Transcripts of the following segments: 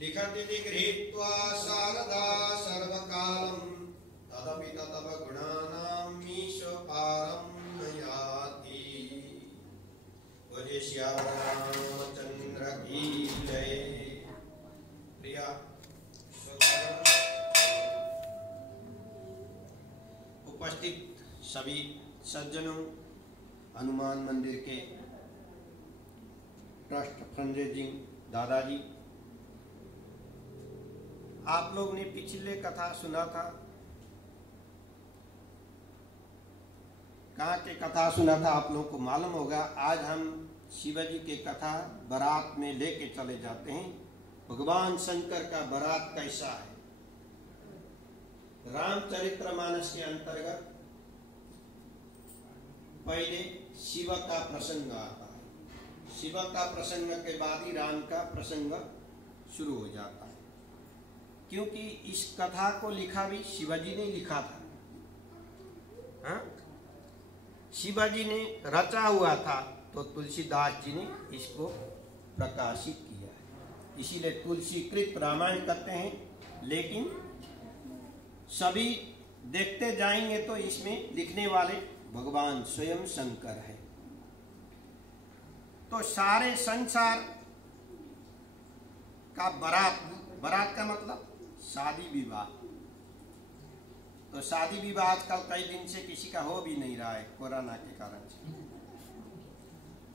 लिखति गृहीत्वा शारदा सर्वकालं तदपि ततव गुणानामीश पारं न याति। बोले श्याम रामचंद्र की जय। प्रिया उपस्थित सभी सज्जनों, हनुमान मंदिर के ट्रस्ट फंडरेजिंग दादाजी, आप लोग ने पिछले कथा सुना था, कहाँ के कथा सुना था आप लोग को मालूम होगा। आज हम शिवाजी के कथा बारात में लेके चले जाते हैं। भगवान शंकर का बारात कैसा है। रामचरितमानस के अंतर्गत पहले शिव का प्रसंग आता है। शिव का प्रसंग के बाद ही राम का प्रसंग शुरू हो जाता है, क्योंकि इस कथा को लिखा भी शिवाजी ने लिखा था। हाँ? शिवाजी ने रचा हुआ था तो तुलसीदास जी ने इसको प्रकाशित किया है, इसीलिए तुलसीकृत रामायण कहते हैं। लेकिन सभी देखते जाएंगे तो इसमें लिखने वाले भगवान स्वयं शंकर है। तो सारे संसार का बारात, बारात का मतलब शादी विवाह। तो शादी विवाह आजकल कई दिन से किसी का हो भी नहीं रहा है कोरोना के कारण से।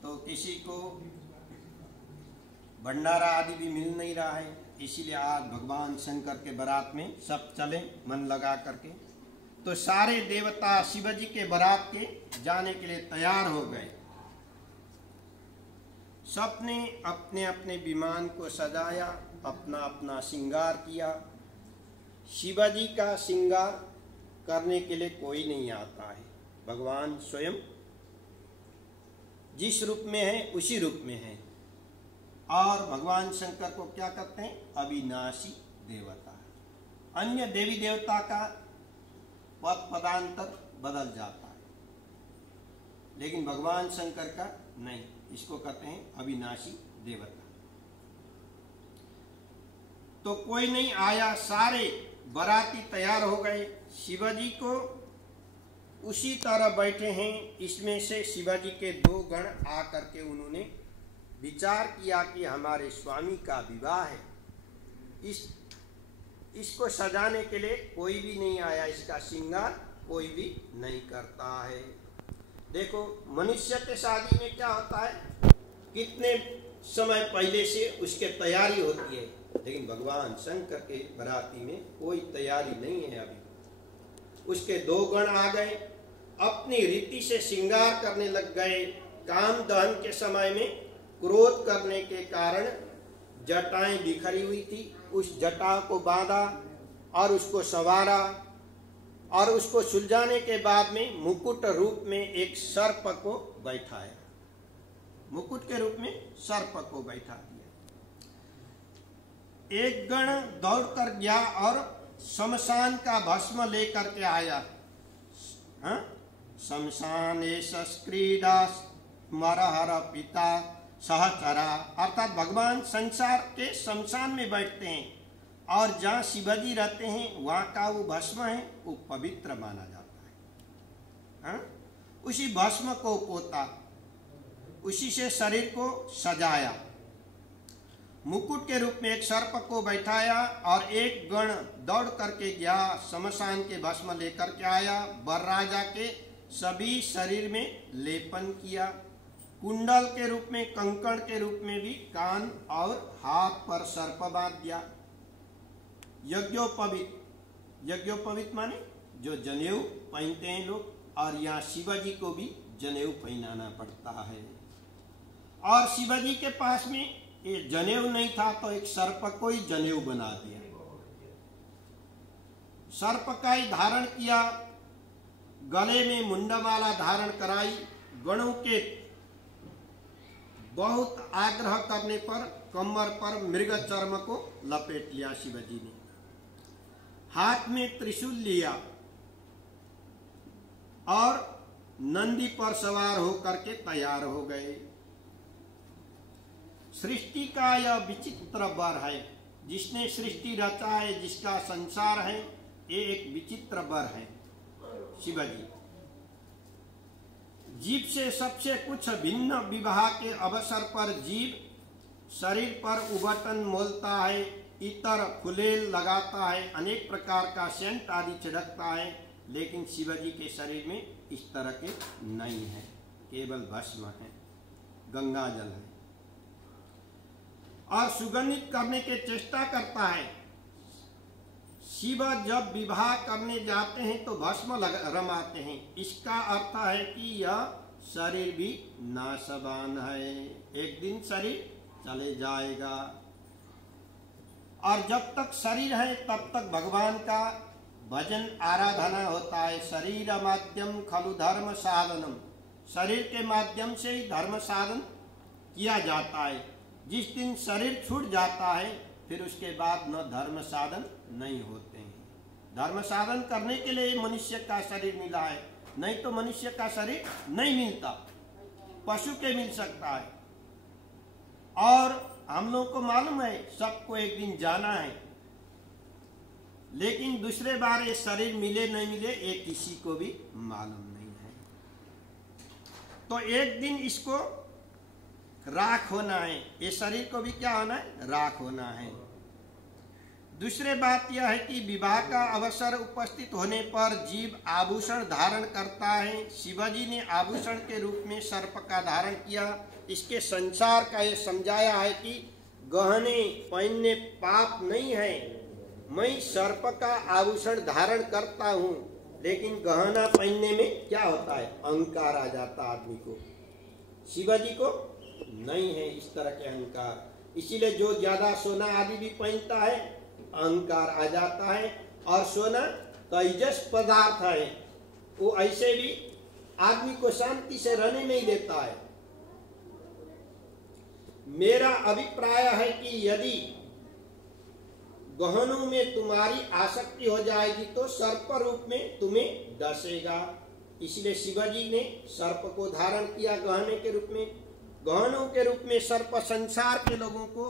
तो किसी को भंडारा आदि भी मिल नहीं रहा है, इसीलिए आज भगवान शंकर के बारात में सब चले मन लगा करके। तो सारे देवता शिवजी के बारात के जाने के लिए तैयार हो गए। सबने अपने अपने विमान को सजाया, अपना अपना श्रृंगार किया। शिवजी का श्रृंगार करने के लिए कोई नहीं आता है। भगवान स्वयं जिस रूप में है उसी रूप में है। और भगवान शंकर को क्या कहते हैं? अविनाशी देवता। अन्य देवी देवता का पद पदांतर बदल जाता है, लेकिन भगवान शंकर का नहीं, इसको कहते हैं अविनाशी देवता। तो कोई नहीं आया, सारे बाराती तैयार हो गए। शिवाजी को उसी तरह बैठे हैं। इसमें से शिवाजी के दो गण आकर के उन्होंने विचार किया कि हमारे स्वामी का विवाह है, इसको सजाने के लिए कोई भी नहीं आया, इसका श्रृंगार कोई भी नहीं करता है। देखो मनुष्य के शादी में क्या होता है, कितने समय पहले से उसके तैयारी होती है, लेकिन भगवान शंकर के बाराती में कोई तैयारी नहीं है। अभी उसके दो गण आ गए, अपनी रीति से श्रृंगार करने लग गए। काम दहन के समय में क्रोध करने के कारण जटाएं बिखरी हुई थी, उस जटा को बांधा और उसको संवारा, और उसको सुलझाने के बाद में मुकुट रूप में एक सर्प को बैठाया। मुकुट के रूप में सर्प को बैठा दिया। एक गण दौड़कर गया और शमशान का भस्म लेकर के आया। शमशान क्रीडा मरहर पिता सहचरा, अर्थात भगवान संसार के शमशान में बैठते हैं, और जहाँ शिवाजी रहते हैं वहाँ का वो भस्म है, वो पवित्र माना जाता है। हाँ? उसी भस्म को पोता, उसी से शरीर को सजाया। मुकुट के रूप में एक सर्प को बैठाया, और एक गण दौड़ करके गया, शमशान के भस्म लेकर के आया। वर राजा के सभी शरीर में लेपन किया। कुंडल के रूप में, कंकड़ के रूप में भी कान और हाथ पर सर्प बांध दिया। यज्ञोपवीत, यज्ञोपवीत माने जो जनेऊ पहनते हैं लोग, और यहाँ शिवाजी को भी जनेऊ पहनाना पड़ता है। और शिवाजी के पास में ये जनेऊ नहीं था, तो एक सर्प को ही जनेऊ बना दिया। सर्प का ही धारण किया, गले में मुंडमाला धारण कराई। गणों के बहुत आग्रह करने पर कमर पर मृग चर्म को लपेट लिया शिवाजी ने। हाथ में त्रिशूल लिया और नंदी पर सवार होकर के तैयार हो गए। सृष्टि का यह विचित्र वर है। जिसने सृष्टि रचा है, जिसका संसार है, ये एक विचित्र वर है शिवजी। जीव से सबसे कुछ भिन्न विवाह के अवसर पर जीव शरीर पर उबटन मोलता है, इतर फुलेल लगाता है, अनेक प्रकार का सेंट आदि छिड़कता है, लेकिन शिवजी के शरीर में इस तरह के नहीं है, केवल भस्म है, गंगा जल है। और सुगंधित करने की चेष्टा करता है। शिव जब विवाह करने जाते हैं तो भस्म रमाते हैं। इसका अर्थ है कि यह शरीर भी नाशवान है, एक दिन शरीर चले जाएगा। और जब तक शरीर है तब तक भगवान का भजन आराधना होता है। शरीर माध्यम खलु धर्म साधनम, शरीर के माध्यम से ही धर्म साधन किया जाता है। जिस दिन शरीर छूट जाता है फिर उसके बाद न धर्म साधन नहीं होते हैं। धर्म साधन करने के लिए मनुष्य का शरीर मिला है, नहीं तो मनुष्य का शरीर नहीं मिलता, पशु के मिल सकता है। और हम लोग को मालूम है सबको एक दिन जाना है, लेकिन दूसरे बार ये शरीर मिले नहीं मिले ये किसी को भी मालूम नहीं है। तो एक दिन इसको राख होना है, ये शरीर को भी क्या होना है, राख होना है। दूसरी बात यह है कि विवाह का अवसर उपस्थित होने पर जीव आभूषण धारण करता है। शिवजी ने आभूषण के रूप में सर्प का धारण किया। इसके संसार का ये समझाया है कि गहने पहनने पाप नहीं है। मैं सर्प का आभूषण धारण करता हूँ, लेकिन गहना पहनने में क्या होता है, अहंकार आ जाता आदमी को। शिवजी को नहीं है इस तरह के अहंकार। इसीलिए जो ज्यादा सोना आदि भी पहनता है अहंकार आ जाता है। और सोना तेजस पदार्थ है, वो ऐसे भी आदमी को शांति से रहने नहीं देता है। मेरा अभिप्राय है कि यदि गहनों में तुम्हारी आसक्ति हो जाएगी तो सर्प रूप में तुम्हें डसेगा। इसलिए शिवजी ने सर्प को धारण किया गहने के रूप में। गहनों के रूप में सर्प संसार के लोगों को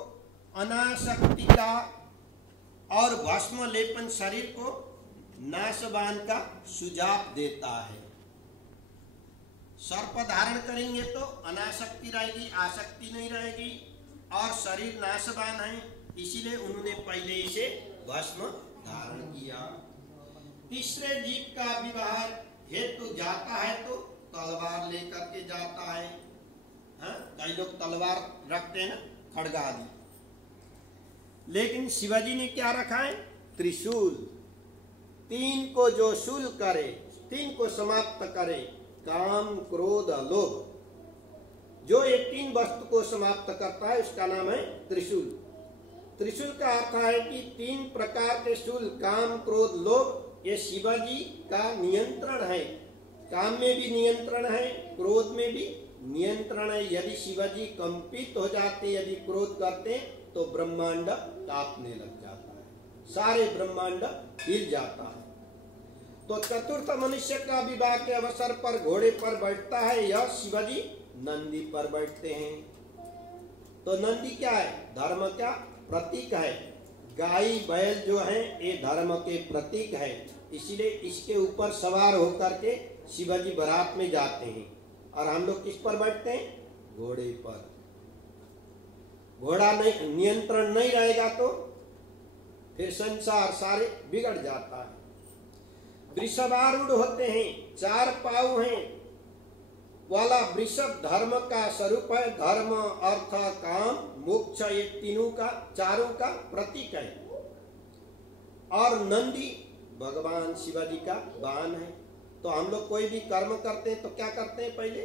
अनासक्ति का और भस्म लेपन शरीर को नाशवान का सुझाव देता है। सर्प धारण करेंगे तो अनासक्ति रहेगी, आसक्ति नहीं रहेगी और शरीर नाशवान है, इसीलिए उन्होंने पहले इसे भस्म धारण किया। तीसरे जीव का विवाह हेतु जाता है तो तलवार लेकर के जाता है। कई लोग तलवार रखते हैं ना, खड़गा आदि, लेकिन शिवाजी ने क्या रखा है, त्रिशूल। तीन को जो शूल करे, तीन को समाप्त करे, काम क्रोध लोभ, जो ये तीन वस्तु को समाप्त करता है उसका नाम है त्रिशूल। त्रिशूल का अर्थ है कि तीन प्रकार के शूल, काम क्रोध लोभ, ये शिवाजी का नियंत्रण है। काम में भी नियंत्रण है, क्रोध में भी नियंत्रण है। यदि शिवाजी कंपित हो जाते, यदि क्रोध करते तो ब्रह्मांड कांपने लग जाता है, सारे ब्रह्मांड हिल जाता है। तो चतुर्थ मनुष्य का विवाह के अवसर पर घोड़े पर बैठता है, यह शिवजी नंदी पर बैठते हैं। तो नंदी क्या है, धर्म का प्रतीक है। गाय बैल जो है ये धर्म के प्रतीक है, इसीलिए इसके ऊपर सवार होकर के शिवजी बारात में जाते हैं। और हम लोग किस पर बैठते हैं, घोड़े पर। घोड़ा नहीं, नियंत्रण नहीं रहेगा तो फिर संसार सारे बिगड़ जाता है। वृषभारूढ़ होते हैं, चार पांव हैं वाला वृषभ धर्म का स्वरूप है। धर्म अर्थ काम मोक्ष ये तीनों का, चारों का प्रतीक है। और नंदी भगवान शिवाजी का वाहन है। तो हम लोग कोई भी कर्म करते हैं तो क्या करते हैं, पहले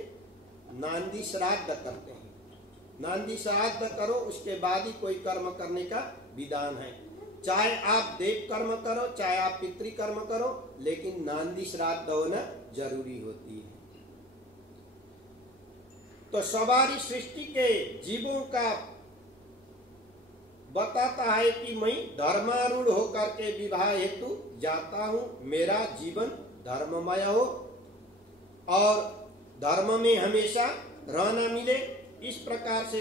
नांदी श्राद्ध करते हैं। नांदी श्राद्ध करो, उसके बाद ही कोई कर्म करने का विधान है। चाहे आप देव कर्म करो, चाहे आप पितृ कर्म करो, लेकिन नांदी श्राद्ध होना जरूरी होती है। तो सवारी सृष्टि के जीवों का बताता है कि मैं धर्मारूढ़ होकर के विवाह हेतु जाता हूं, मेरा जीवन धर्ममय हो और धर्म में हमेशा रहना मिले। इस प्रकार से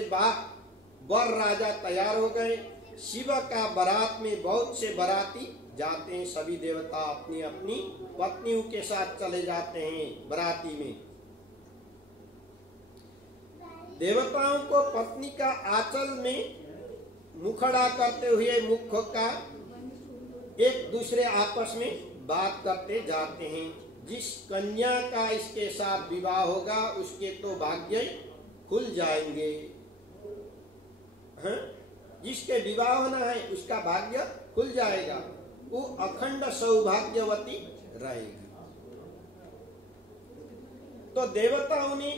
वर राजा तैयार हो गए। शिव का बारात में बहुत से बाराती जाते हैं। सभी देवता अपनी अपनी पत्नियों के साथ चले जाते हैं बाराती में। देवताओं को पत्नी का आंचल में मुखड़ा करते हुए मुख का एक दूसरे आपस में बात करते जाते हैं। जिस कन्या का इसके साथ विवाह होगा उसके तो भाग्य खुल जाएंगे। जिसके विवाह होना है उसका भाग्य खुल जाएगा, वो अखंड सौभाग्यवती रहेगी। तो देवताओं ने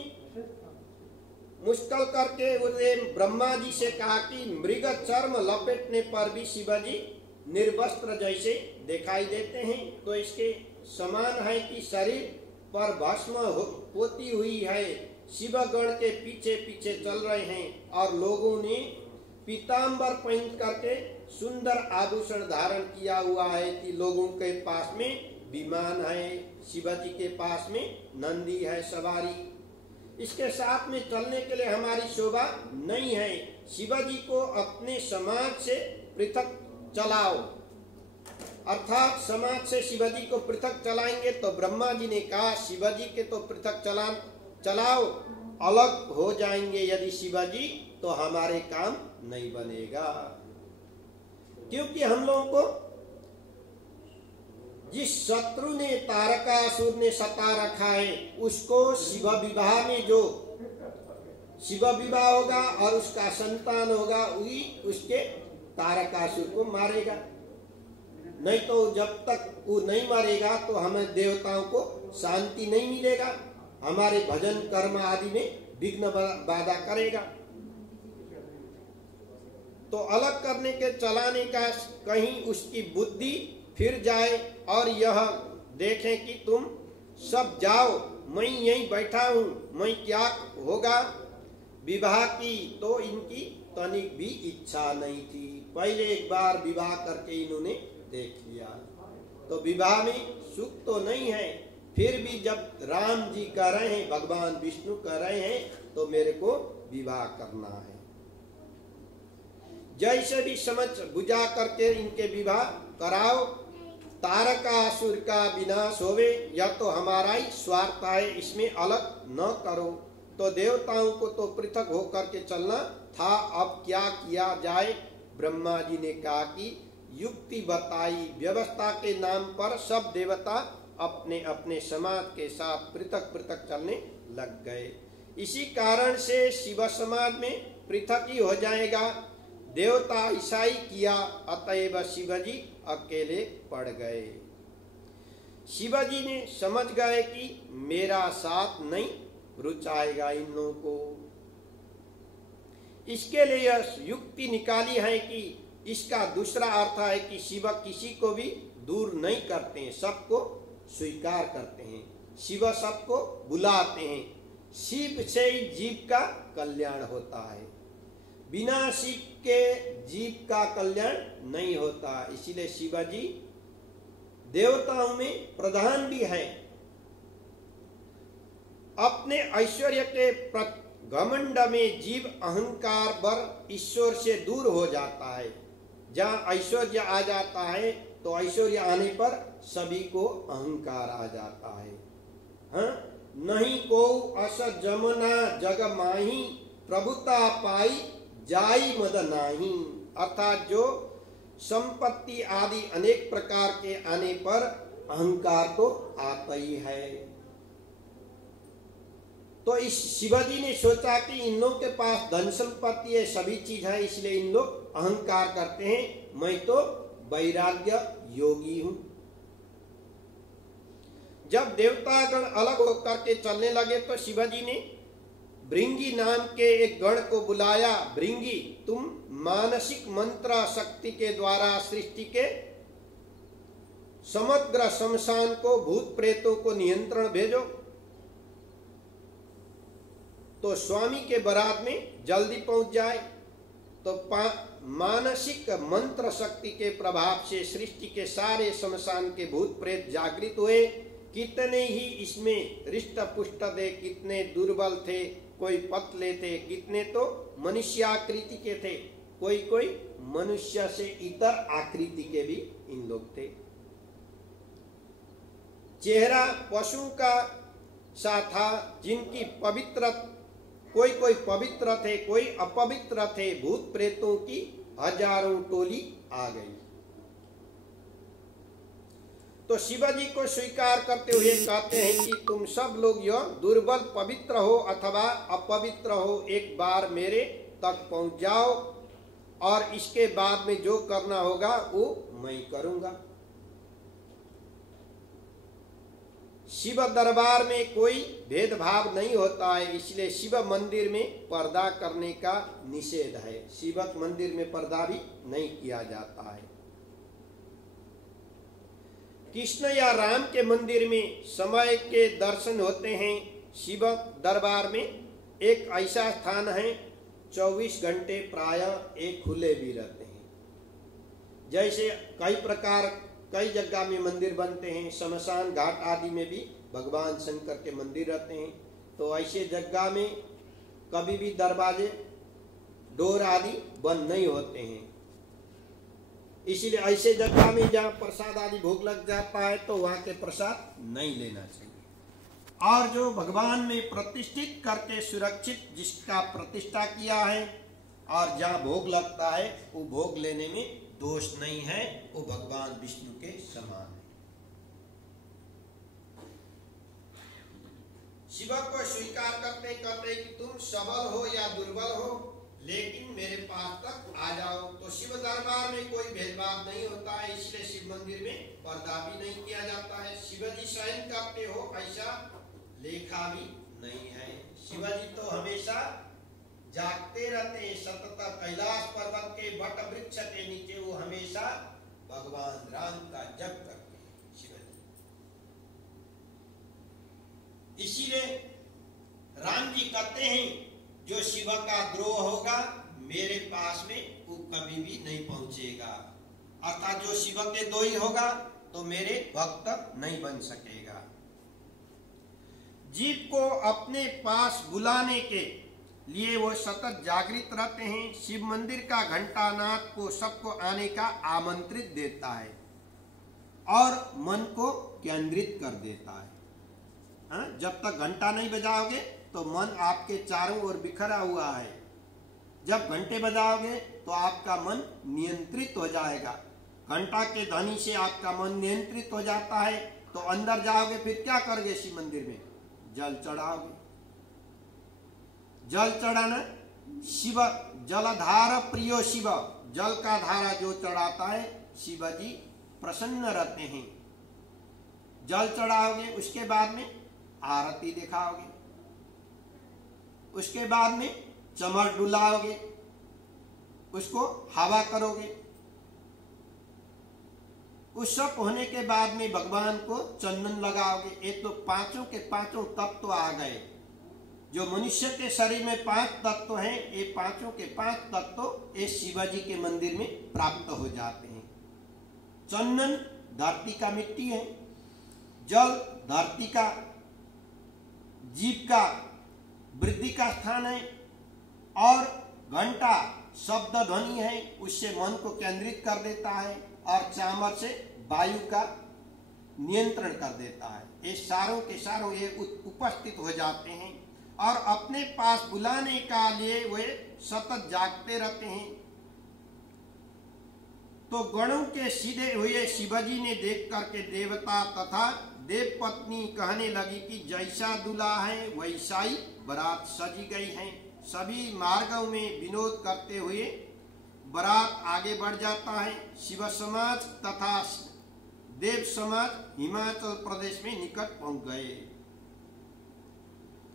मुश्किल करके उसे ब्रह्मा जी से कहा कि मृग चर्म लपेटने पर भी शिवजी निर्वस्त्र जैसे दिखाई देते हैं, तो इसके समान है कि शरीर पर भस्म पोती हुई है। शिवगण के पीछे पीछे चल रहे हैं और लोगों ने पीतांबर पहन करके सुंदर आभूषण धारण किया हुआ है कि लोगों के पास में विमान है, शिवजी के पास में नंदी है सवारी। इसके साथ में चलने के लिए हमारी शोभा नहीं है। शिवजी को अपने समाज से पृथक चलाओ, अर्थात समाज से शिवजी को पृथक चलाएंगे तो ब्रह्मा जी ने कहा शिवजी के तो पृथक चलाओ, अलग हो जाएंगे यदि शिवजी तो हमारे काम नहीं बनेगा। क्योंकि हम लोगों को जिस शत्रु ने तारकासुर ने सता रखा है उसको शिव विवाह में जो शिव विवाह होगा और उसका संतान होगा वही उसके तारकासुर को मारेगा। नहीं तो जब तक वो नहीं मरेगा तो हमें देवताओं को शांति नहीं मिलेगा, हमारे भजन कर्म आदि में विघ्न बाधा करेगा। तो अलग करने के चलाने का कहीं उसकी बुद्धि फिर जाए और यह देखें कि तुम सब जाओ, मैं यहीं बैठा हूं, मैं क्या होगा विवाह की, तो इनकी तनिक भी इच्छा नहीं थी। पहले एक बार विवाह करके इन्होंने देख लिया, तो विवाह में सुख तो नहीं है, फिर भी जब राम जी कह रहे हैं, भगवान विष्णु कह रहे हैं, तो मेरे को विवाह करना है। जैसे भी समझ बुझा करके इनके विवाह कराओ, तारकासुर का विनाश होवे, या तो हमारा ही स्वार्थ है, इसमें अलग न करो। तो देवताओं को तो पृथक होकर के चलना था, अब क्या किया जाए। ब्रह्मा जी ने कहा कि युक्ति बताई, व्यवस्था के नाम पर सब देवता अपने अपने समाज के साथ पृथक पृथक चलने लग गए। इसी कारण से शिव समाज में पृथक ही हो जाएगा। देवता ईसाई किया, अतएव शिवजी अकेले पड़ गए। शिवजी ने समझ गए कि मेरा साथ नहीं रुचाएगा इन लोगों को। इसके लिए यह युक्ति निकाली है कि इसका दूसरा अर्थ है कि शिव किसी को भी दूर नहीं करते हैं, सबको स्वीकार करते हैं, शिव सबको बुलाते हैं। शिव से ही जीव का कल्याण होता है, बिना शिव के जीव का कल्याण नहीं होता। इसीलिए शिवजी देवताओं में प्रधान भी है। अपने ऐश्वर्य के घमंड में जीव अहंकार बर ईश्वर से दूर हो जाता है। जहाँ ऐश्वर्य आ जाता है तो ऐश्वर्य आने पर सभी को अहंकार आ जाता है। हाँ? नहीं को अस जमना जग माही, प्रभुता पाई जाई मद नाही। अर्थात जो संपत्ति आदि अनेक प्रकार के आने पर अहंकार तो आता ही है। तो इस शिवजी ने सोचा कि इन लोग के पास धन संपत्ति है, सभी चीज है, इसलिए इन लोग अहंकार करते हैं, मैं तो वैराग्य योगी हूं। जब देवतागण अलग होकर के चलने लगे तो शिवजी ने भृंगी नाम के एक गण को बुलाया। भृंगी, तुम मानसिक मंत्र शक्ति के द्वारा सृष्टि के समग्र शमशान को, भूत प्रेतों को नियंत्रण भेजो, तो स्वामी के बारात में जल्दी पहुंच जाए। तो मानसिक मंत्र शक्ति के प्रभाव से सृष्टि के सारे शमशान के भूत प्रेत जागृत हुए। कितने ही इसमें रिष्ट पुष्ट थे, कितने दुर्बल थे, कोई पतले थे, कितने तो मनुष्याकृति के थे, कोई कोई मनुष्य से इतर आकृति के भी इन लोग थे। चेहरा पशु का सा था, जिनकी पवित्र कोई कोई पवित्र थे, कोई अपवित्र थे। भूत प्रेतों की हजारों टोली आ गई। तो शिवाजी को स्वीकार करते हुए कहते हैं कि तुम सब लोग यह दुर्बल पवित्र हो अथवा अपवित्र हो, एक बार मेरे तक पहुंच जाओ और इसके बाद में जो करना होगा वो मैं करूंगा। शिव दरबार में कोई भेदभाव नहीं होता है, इसलिए शिव मंदिर में पर्दा करने का निषेध है। शिव मंदिर में पर्दा भी नहीं किया जाता है। कृष्ण या राम के मंदिर में समय के दर्शन होते हैं। शिव दरबार में एक ऐसा स्थान है 24 घंटे प्रायः एक खुले भी रहते हैं। जैसे कई जगह में मंदिर बनते हैं, शमशान घाट आदि में भी भगवान शंकर के मंदिर रहते हैं। तो ऐसे जगह में कभी भी दरवाजे डोर आदि बंद नहीं होते हैं। इसलिए ऐसे जगह में जहाँ प्रसाद आदि भोग लग जाता है तो वहाँ के प्रसाद नहीं लेना चाहिए। और जो भगवान में प्रतिष्ठित करके सुरक्षित जिसका प्रतिष्ठा किया है और जहाँ भोग लगता है वो भोग लेने में दोष नहीं है, वो भगवान विष्णु के समान है। शिव को स्वीकार करते कहते कि तुम सबल हो या दुर्बल हो, लेकिन मेरे पास तक आ जाओ। तो शिव दरबार में कोई भेदभाव नहीं होता है, इसलिए शिव मंदिर में पर्दा भी नहीं किया जाता है। शिवजी शयन करते हो ऐसा लेखा भी नहीं है। शिवजी तो हमेशा जागते रहते हैं। सतत कैलाश पर्वत के वट वृक्ष के नीचे वो हमेशा भगवान राम का जप करते हैं शिवजी। इसीलिए राम जी कहते हैं जो शिव का द्रोह होगा मेरे पास में वो कभी भी नहीं पहुंचेगा, अर्थात जो शिव के द्रोही होगा तो मेरे भक्त नहीं बन सकेगा। जीव को अपने पास बुलाने के लिए वो सतत जागृत रहते हैं। शिव मंदिर का घंटानाद को सबको आने का आमंत्रित देता है और मन को केंद्रित कर देता है। जब तक घंटा नहीं बजाओगे तो मन आपके चारों ओर बिखरा हुआ है। जब घंटे बजाओगे तो आपका मन नियंत्रित हो जाएगा। घंटा के ध्वनि से आपका मन नियंत्रित हो जाता है तो अंदर जाओगे, फिर क्या करोगे? शिव मंदिर में जल चढ़ाओगे। जल चढ़ाना, शिव जलधार प्रियो शिव, जल का धारा जो चढ़ाता है शिवजी प्रसन्न रहते हैं। जल चढ़ाओगे, उसके बाद में आरती दिखाओगे, उसके बाद में चमर डुलाओगे, उसको हवा करोगे। उस सब होने के बाद में भगवान को चंदन लगाओगे। ये तो पांचों के पांचों तत्व आ गए। जो मनुष्य के शरीर में 5 तत्व हैं, ये पांचों के 5 तत्व ये शिवाजी के मंदिर में प्राप्त हो जाते हैं। चंदन धरती का मिट्टी है, जल धरती का जीव का वृद्धि का स्थान है, और घंटा शब्द ध्वनि है, उससे मन को केंद्रित कर देता है, और चामर से वायु का नियंत्रण कर देता है। ये सारों के सारों ये उपस्थित हो जाते हैं और अपने पास बुलाने का लिए वे सतत जागते रहते हैं। तो गणों के सीधे हुए शिवजी ने देख करके देवता तथा देव पत्नी कहने लगी कि जैसा दूल्हा है वैसा ही बारात सजी गई है। सभी मार्गों में विनोद करते हुए बारात आगे बढ़ जाता है। शिव समाज तथा देव समाज हिमाचल प्रदेश में निकट पहुंच गए।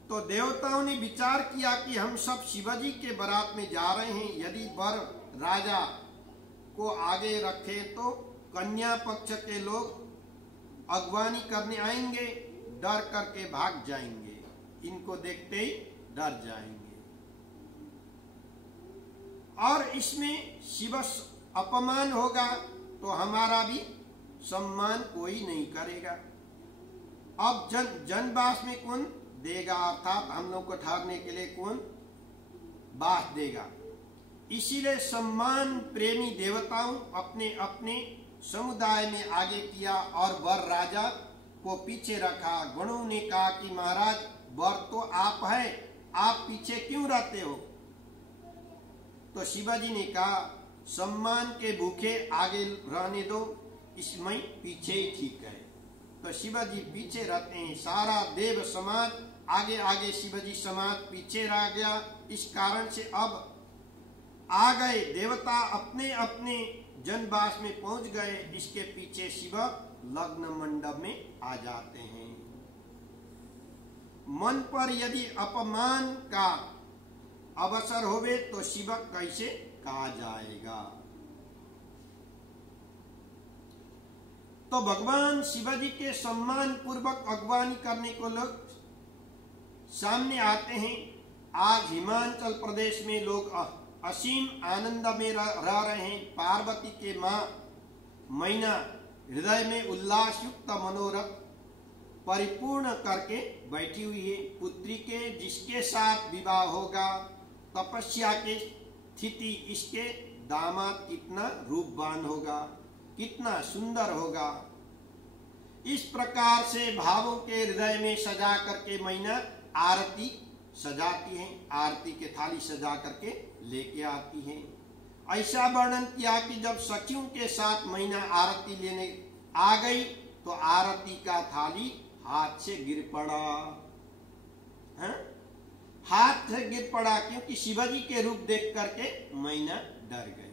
तो देवताओं ने विचार किया कि हम सब शिवजी के बारात में जा रहे हैं, यदि वर राजा को आगे रखे तो कन्या पक्ष के लोग अगवानी करने आएंगे, डर करके भाग जाएंगे, इनको देखते ही डर जाएंगे, और इसमें शिव अपमान होगा तो हमारा भी सम्मान कोई नहीं करेगा। अब जनवास में कौन देगा, अर्थात हम लोग को ठहरने के लिए कौन बास देगा? इसीलिए सम्मान प्रेमी देवताओं अपने अपने समुदाय में आगे किया और वर राजा को पीछे रखा। गणों ने कहा कि महाराज वर तो आप है, आप पीछे क्यों रहते हो? तो शिवाजी ने कहा सम्मान के भूखे आगे रहने दो, इसमें पीछे ही ठीक है। तो शिवाजी पीछे रहते हैं, सारा देव समाज आगे आगे, शिवाजी समाज पीछे रह गया। इस कारण से अब आ गए देवता अपने अपने जनवास में पहुंच गए। इसके पीछे शिव लग्न मंडप में आ जाते हैं। मन पर यदि अपमान का अवसर होवे तो शिव कैसे कहा जाएगा? तो भगवान शिवाजी के सम्मान पूर्वक अगवानी करने को लोग सामने आते हैं। आज हिमाचल प्रदेश में लोग असीम आनंद में रह रहे हैं। पार्वती के मां मैना हृदय में उल्लास युक्त मनोरथ परिपूर्ण करके बैठी हुई है। पुत्री के जिसके साथ विवाह होगा, तपस्या के स्थिति इसके दामाद कितना रूपवान होगा, कितना सुंदर होगा। इस प्रकार से भावों के हृदय में सजा करके मैना आरती सजाती है, आरती के थाली सजा करके लेके आती है। ऐसा वर्णन किया कि जब सखियों के साथ मैना आरती लेने आ गई तो आरती का थाली हाथ से गिर पड़ा। हाथ से गिर पड़ा क्योंकि शिवाजी के रूप देख करके मैना डर गई।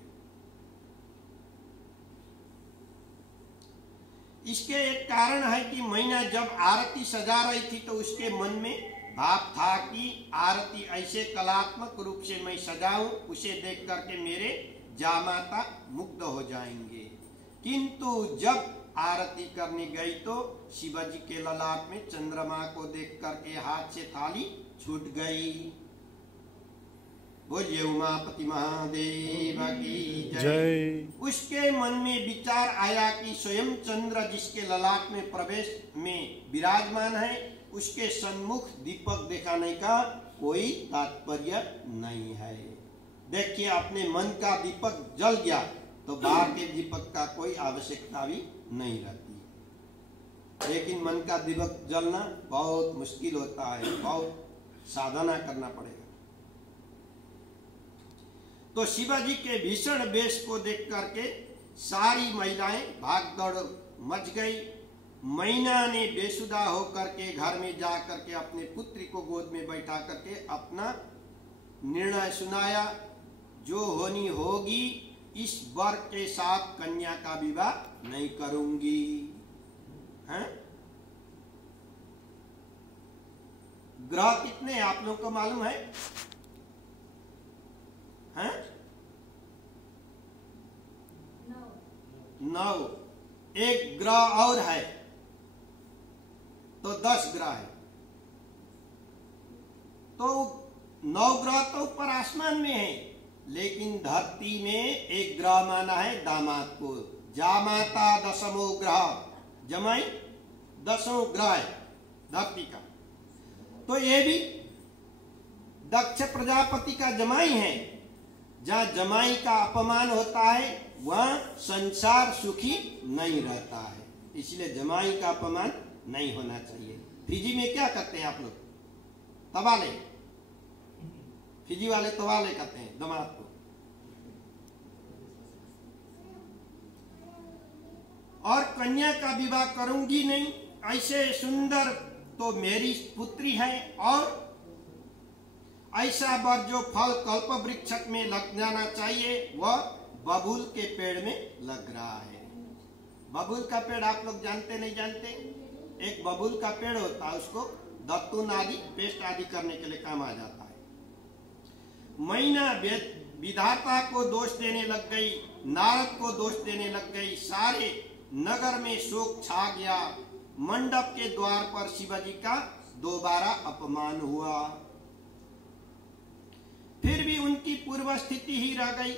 इसके एक कारण है कि मैना जब आरती सजा रही थी तो उसके मन में भाव था कि आरती ऐसे कलात्मक रूप से मैं सजाऊं, उसे देख करके मेरे जामाता मुग्ध हो जाएंगे। किंतु जब आरती करने गई तो शिवाजी के ललाट में चंद्रमा को देख करके हाथ से थाली छूट गई। बोलिए उमापति महादेव की जय। उसके मन में विचार आया कि स्वयं चंद्र जिसके ललाट में प्रवेश में विराजमान है, उसके सन्मुख दीपक दिखाने का कोई तात्पर्य नहीं है। देखिए अपने मन का दीपक जल गया तो बाहर के दीपक का कोई आवश्यकता भी नहीं रहती। लेकिन मन का दीपक जलना बहुत मुश्किल होता है, बहुत साधना करना पड़ेगा। तो शिवाजी के भीषण वेश को देख करके सारी महिलाएं भाग दौड़ मच गई। मैना ने बेसुदा होकर के घर में जा करके अपने पुत्री को गोद में बैठा करके अपना निर्णय सुनाया, जो होनी होगी, इस वर के साथ कन्या का विवाह नहीं करूंगी। हैं? ग्रह कितने आप लोगों को मालूम है? हैं? 9। एक ग्रह और है तो 10 ग्रह है। तो 9 ग्रह तो ऊपर आसमान में है, लेकिन धरती में एक ग्रह माना है दामाद को। जामाता 10वां ग्रह, जमाई 10वां ग्रह है धरती का। तो ये भी दक्ष प्रजापति का जमाई है। जहाँ जमाई का अपमान होता है वहाँ संसार सुखी नहीं रहता है, इसलिए जमाई का अपमान नहीं होना चाहिए। फिजी में क्या करते हैं आप लोग? तवाले, फिजी वाले तवाले कहते हैं दामाद को। और कन्या का विवाह करूंगी नहीं, ऐसे सुंदर तो मेरी पुत्री है, और ऐसा वर जो फल कल्प वृक्ष में लग जाना चाहिए वह बबूल के पेड़ में लग रहा है। बबूल का पेड़ आप लोग जानते नहीं जानते? एक बबूल का पेड़ होता है, उसको दत्तून आदि पेस्ट आदि करने के लिए काम आ जाता है। मैना विधाता को दोष देने लग गई, नारद को दोष देने लग गई, सारे नगर में शोक छा गया। मंडप के द्वार पर शिवाजी का दोबारा अपमान हुआ। फिर भी उनकी पूर्व स्थिति ही रह गई।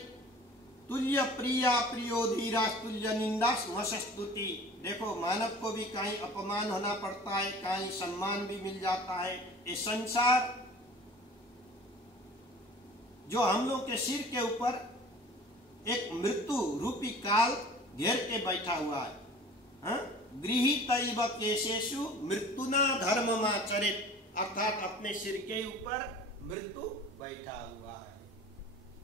तुल्य प्रिया प्रियो धीरा तुल्य निंदा स्मस्तुति। देखो मानव को भी कहीं अपमान होना पड़ता है, कहीं सम्मान भी मिल जाता है। ये संसार जो हम लोग के सिर के ऊपर एक मृत्यु रूपी काल घेर के बैठा हुआ है। गृहीत इव केशेषु मृत्युना धर्ममाचरित, अर्थात अपने सिर के ऊपर मृत्यु बैठा हुआ है।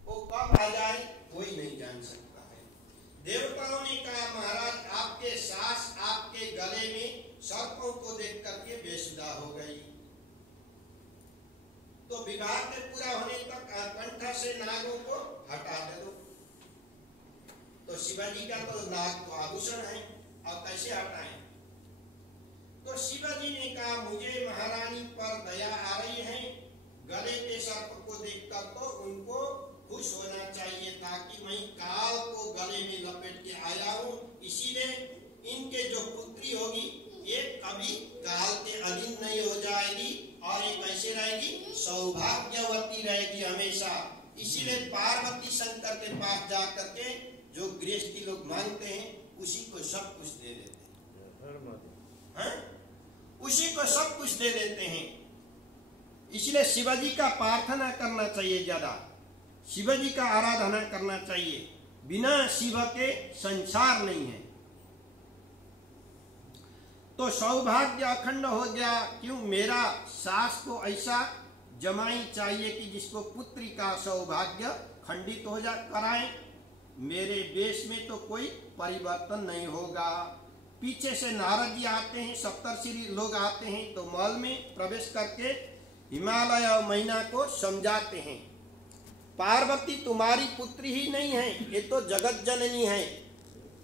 वो कब आ जाए कोई नहीं जान सकता है। देवताओं ने कहा महाराज आपके सास आपके गले में सर्पों को देख करके बेसुदा हो गई, तो विवाह के पूरा होने तक कंठ से नागों को हटा दे दो। तो शिवाजी का तो नाग तो आभूषण है, अब कैसे हटाएं? तो शिवाजी ने कहा मुझे महारानी पर दया आ रही है, गले के सर्प को देखकर तो उनको खुश होना चाहिए था कि मैं काल को गले में लपेट के आया हूँ, इसीलिए इनके जो पुत्री होगी ये कभी काल के अधीन नहीं हो जाएगी और ये कैसे रहेगी, सौभाग्यवती रहेगी हमेशा। इसीलिए पार्वती शंकर के पास जा करके जो गृहस्थी लोग मांगते हैं उसी को सब कुछ दे देते हैं, उसी को सब कुछ दे देते हैं। इसलिए शिवाजी का प्रार्थना करना चाहिए, ज्यादा शिवाजी का आराधना करना चाहिए। बिना शिव के संसार नहीं है। तो सौभाग्य अखंड हो गया। क्यों? मेरा सास को ऐसा जमाई चाहिए कि जिसको पुत्री का सौभाग्य खंडित हो जा कराए। मेरे वेश में तो कोई परिवर्तन नहीं होगा। पीछे से नारद जी आते हैं, सप्तर्षि लोग आते हैं, तो महल में प्रवेश करके हिमालय और मैना को समझाते हैं, पार्वती तुम्हारी पुत्री ही नहीं है, ये तो जगत जननी है,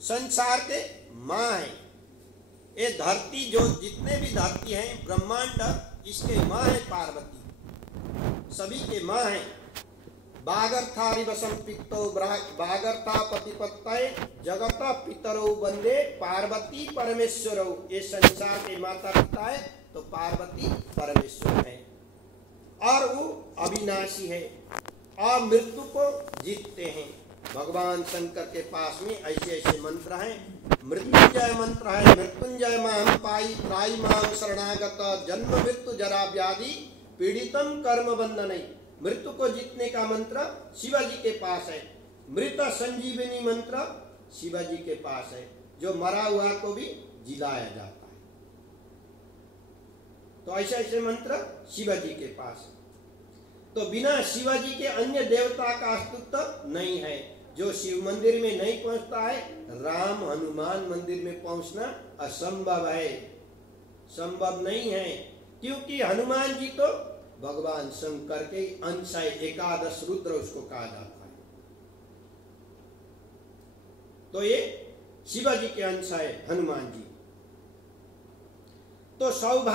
संसार के माँ है। ये धरती जो जितने भी धरती हैं ब्रह्मांड इसके माँ है पार्वती, सभी के माँ है। बागर्था रिवसं पित्तो बागर्था पतिपत्तये जगत पितरौ वंदे पार्वती परमेश्वरौ। ये संसार के माता पिता है तो पार्वती परमेश्वर है और वो अविनाशी है और मृत्यु को जीतते हैं। भगवान शंकर के पास में ऐसे ऐसे मंत्र हैं। मृत्युंजय मंत्र है, मृत्युंजय मां पाई त्राई मां शरणागत जन्म मृत्यु जरा व्याधि पीड़ितम कर्म बंधन। मृत्यु को जीतने का मंत्र शिवाजी के पास है। मृत संजीवनी मंत्र शिवाजी के पास है, जो मरा हुआ को भी जिलाया जाता है। तो ऐसे ऐसे मंत्र शिवाजी के पास है। तो बिना शिवाजी के अन्य देवता का अस्तित्व नहीं है। जो शिव मंदिर में नहीं पहुंचता है, राम हनुमान मंदिर में पहुंचना असंभव है, संभव नहीं है। क्योंकि हनुमान जी तो भगवान शंकर के अंश है, एकादश रुद्र उसको कहा जाता है। तो ये शिवाजी के अंश है हनुमान जी। तो सौभाग्य